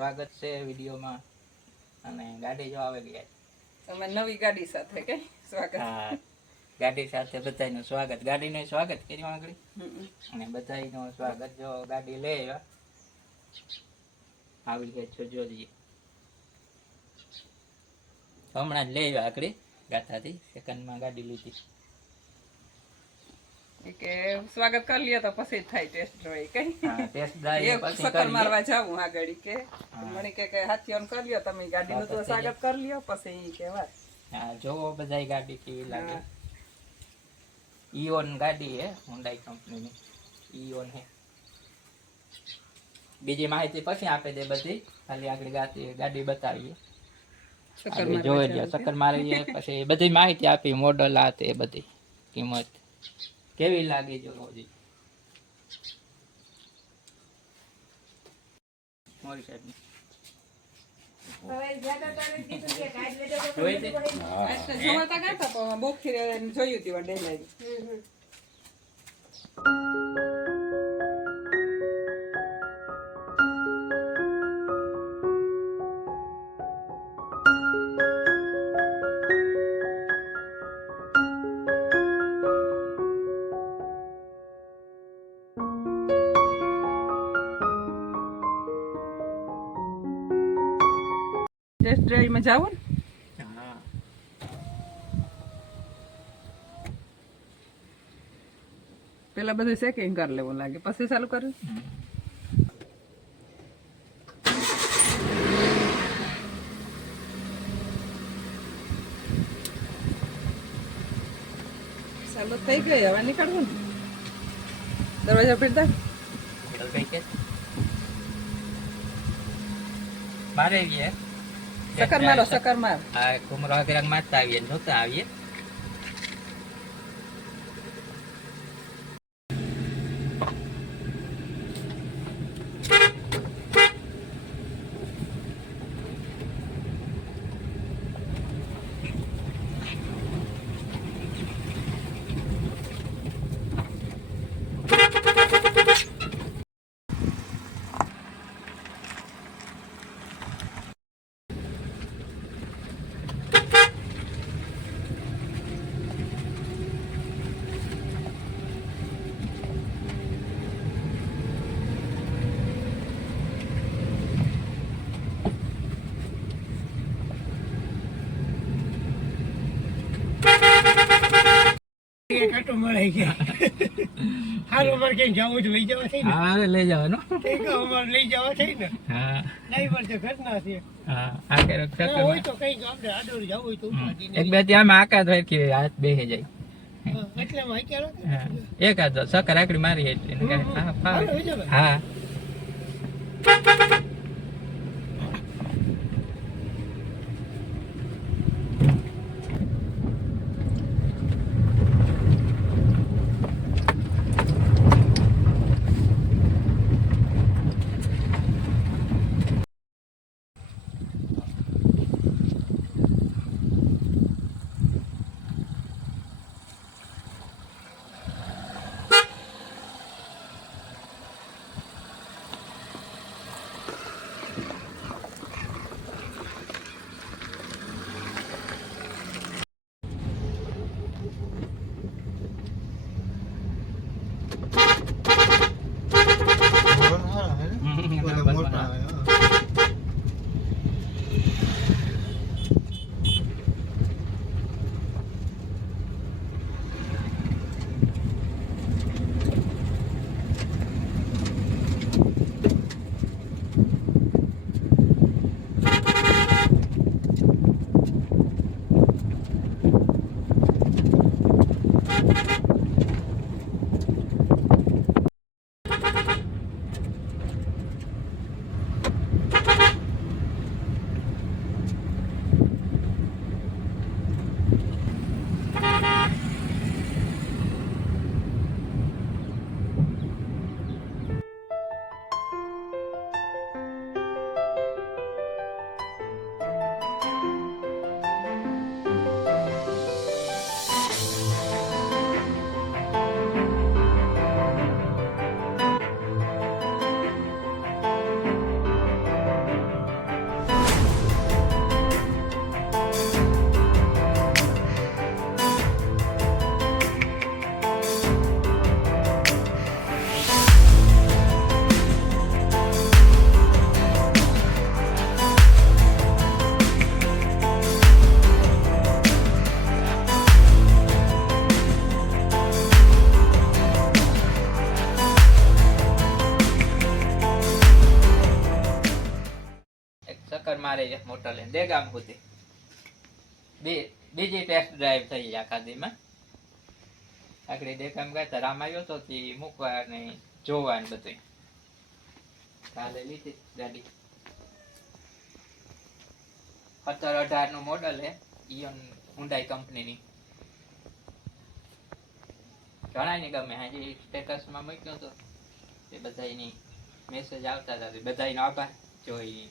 સ્વાગત છે વિડીયોમાં. અને ગાડી જો આવે ગયા તમે નવી ગાડી સાથે કે સ્વાગત. હા, ગાડી સાથે બધાનું સ્વાગત. ગાડીનું સ્વાગત કર્યું આગળ અને બધાનું સ્વાગત. જો ગાડી લે આવી ગયા છો, જોજી હમણાં જ લઈ આગળ ગાતાથી સેકન્ડમાં ગાડી લીધી. કે સ્વાગત કરી લ્યો તો પછી થાય ટેસ્ટ ડ્રાઈવ કઈ. હા, ટેસ્ટ ડ્રાઈવ પછી ચક્કર મારવા જાવું આગળ કે મને કે હાથી ઓન કરી લ્યો તમે ગાડીનું તો સ્વાગત કરી લ્યો પછી ઈ કહેવાય. હા, જોવો બધાય ગાડી કેવી લાગે. ઈઓન ગાડી હે, હોન્ડા કંપનીની ઈઓન હે. બીજી માહિતી પછી આપે દે બધી, ખાલી આગળ ગાડી બતાવીએ, જોઈ લ્યો, ચક્કર મારીએ પછી બધી માહિતી આપી, મોડલ આ તે બધી કિંમત કેવી લાગી જો હજી. મોરી સાહેબ જોયું તી ડેલાઈ. ટેસ્ટ ડ્રાઈવમાં જાવું ને? હા, પેલા બધું સેટિંગ કરી લેવું લાગે પછી ચાલુ કર્યું. ચાલુ થઈ ગઈ, હવે નીકળવું ને. દરવાજા પીડતા મારે આવીએ સકર મારો, સકર માર. હા, કુમરો આગળ મારતા આવીએ, જોતા આવીએ. લઈ જવાનો લઈ જવા થઈ ને. હા, ડ્રાઈવર છે ઘરના છે. હા, હોય તો કઈ આપણે આડોર જવું હોય તો એક બે ત્યાં આકાશ હોય કે હાથ બેસી જાય. એટલે હા, એક હાથ સકર આકડી મારી એટલે હા. મારે એક મોટર લઈને દેગામ સુધી બીજી ટેસ્ટ ડ્રાઈવ થઈ આખા દીમાં. આગળ દેગામ ગયા તા રામ આવ્યો તો તે મૂકવા ને જોવા ને બધું. કાલે લીધી ગાડી 17-18 નું મોડલ હે, ઇયોન હુન્ડાઈ કંપનીની. ઘણાને ગમે. હાજી સ્ટેટસમાં મૂક્યો તો એ બધાની મેસેજ આવતા હતા, બધાનો આભાર જોઈ.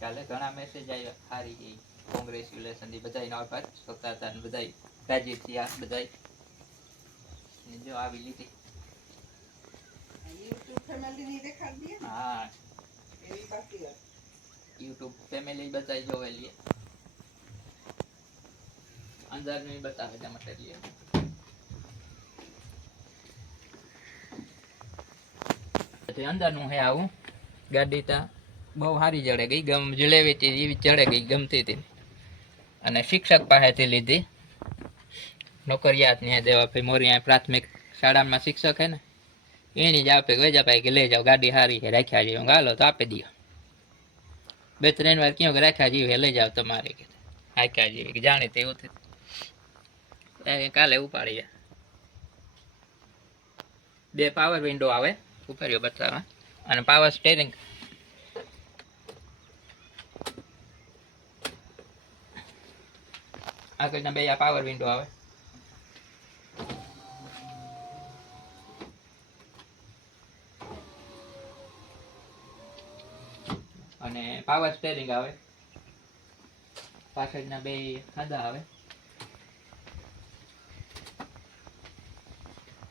કાલે ઘણા મેસેજ આવ્યા, સારી ગઈ, કોંગ્રેચ્યુલેશન, બધાનો આભાર જોતા હતા ને બધા રાજી થયા બધા. જો આવી લીધી. YouTube ફેમિલી ની દેખાડ દે. હા, એવી બાકી છે. YouTube ફેમિલી બધાય જોવેલી. અંદર ની બતાવે છે મટીરિયલ. અંદર નું હે આવું. ગાડી તા બહુ સારી જડે ગઈ, જલેવી હતી એવી ચડે ગઈ, ગમતી હતી. અને શિક્ષક પાસેથી લીધી, નોકરિયાત ની દેવાભાઈ મોરી પ્રાથમિક શાળામાં શિક્ષક હે ને, એની જ આપે વેજાભાઈ કે લઈ જાઓ ગાડી સારી છે, રાખ્યા જેવી. હાલો તો આપી દો. 2-3 વાર ક્યાં રાખ્યા જેવી લઈ જાવ તમારે કે રાખ્યા જેવી જાણે તેવું કાલે ઉપાડી જાય. 2 પાવર વિન્ડો આવે ઉપર્યો બતાવવા, અને પાવર સ્ટેરિંગ. આગળના 2 આ પાવર વિન્ડો આવે. અને પાવર સ્ટેરિંગ આવે. પાછળના 2 ખાધા આવે.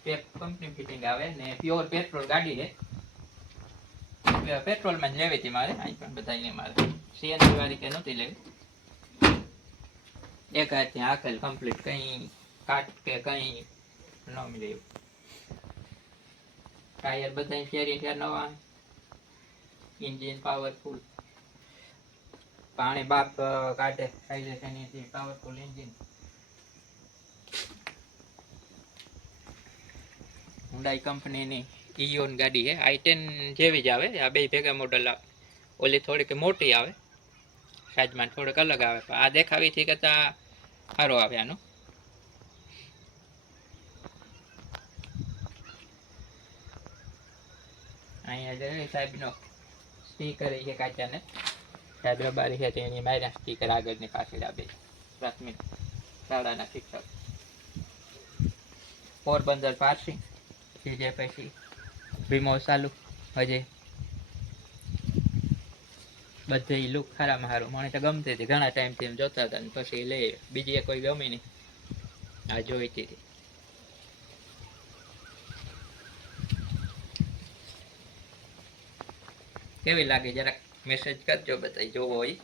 કંપની ફિટિંગ આવે ને પ્યોર પેટ્રોલ ગાડી છે. પેટ્રોલ માં જ લેવી હતી મારે. અહીં પણ બધાને મારે સીએનજી વાળી કે નહોતી લેવી. એક હાથથી આખેલ કમ્પ્લીટ, કઈ કાટ કે કઈ ન મળે. ટાયર બધા શેરી છે નવા. इंजन पावरफुल, पानी बाप काटे पावरफुल इंजन. हुंडई कंपनी नी इयोन गाड़ी है. i10 जेवी ज आवे. आ 2 भेगा मॉडल आवे. ओली थोड़ी मोटी आवे, साइज में थोड़क अलग आवे. आ देखावी थी करता सारो आवे आनो. अहींया जे साहेब नो स्पीकर है काचा ने साहेब रबारी है तेनी मार्या स्पीकर આગળ ની પાછળ આ બે પ્રાથમિક શાળાના શિક્ષક. પોરબંદર પાર્સિંગ જે પછી વિમો ચાલુ હજે બધે લુક ખરામાં હારું. મને તો ગમતી હતી, ઘણા ટાઈમ થી એમ જોતા હતા ને પછી લે. બીજી કોઈ ગમી નહીં, આ જોઈતી હતી. કેવી લાગી જરાક મેસેજ કરજો બતાઈ જોવો હોય.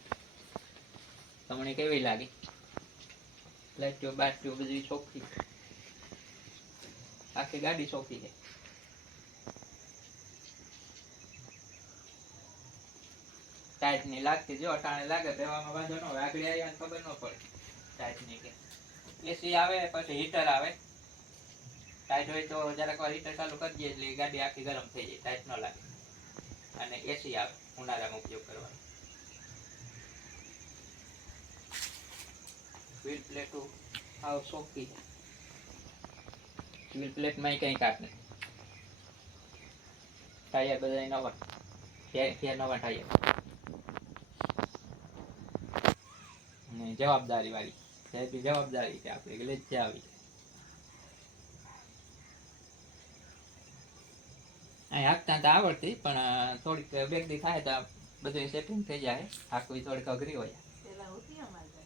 તમને કેવી લાગી? લાઈટો બાટો બધી ચોખ્ખી, આખી ગાડી ચોખ્ખી છે. ટાઈટ ની લાગતી, જો અટાણે લાગે તેવામાં વાંધો ન હોય. આગળ આવ્યા ખબર ન પડે ટાઈટ ની કે. એસી આવે પછી હીટર આવે. ટાઈટ હોય તો જરાક વાર હીટર ચાલુ કરી દઈએ એટલે ગાડી આખી ગરમ થઈ જાય, ટાઈટ ન લાગે. અને એસી આવે ઉનાળામાં ઉપયોગ કરવાનો. વ્હીલ પ્લેટો આવ સોફી. વ્હીલ પ્લેટ માં કઈ કાટ નહીં. ટાયર બધા નવા, ફેર નવા ટાયર. અને જવાબદારી વાળી, જવાબદારી છે આપણે એટલે જ આવી. અહીં હાંકતા તો આવડતી, પણ થોડીક બેગડી થાય તો બધું સેટિંગ થઈ જાય. હાંકવી થોડીક અઘરી હોય.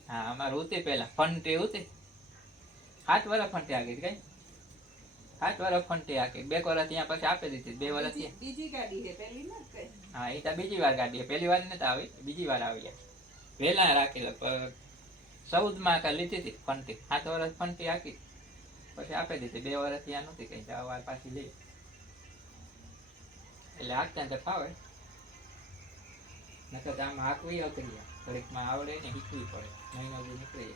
હા, અમારે ઉતી પેલા ફંટી ઉતી 7 વર્ષ ફંટી આગી કઈ 7 વર્ષ ફંટી આગી. 2 વર્ષ ત્યાં પછી આપી દીધી. 2 વર્ષ બીજી ગાડી છે, પહેલી ન કઈ. હા, એ તો બીજી વાર ગાડી. પહેલી વાર નતા આવી, બીજી વાર આવી ગયા. વેલા રાખી લગભગ 14 માં લીધી હતી ફંટી. 7 વર્ષ ફંટી હાકી પછી આપી દીધી. 2 વર્ષ ત્યાં નહોતી કઈ, વાર પાછી લઈ. એટલે હાંકતા તો ફાવે, નકર આમ હાંકવી અઘરી. ઘડીકમાં આવડે ને શીખવી પડે. મહિનો જે નીકળી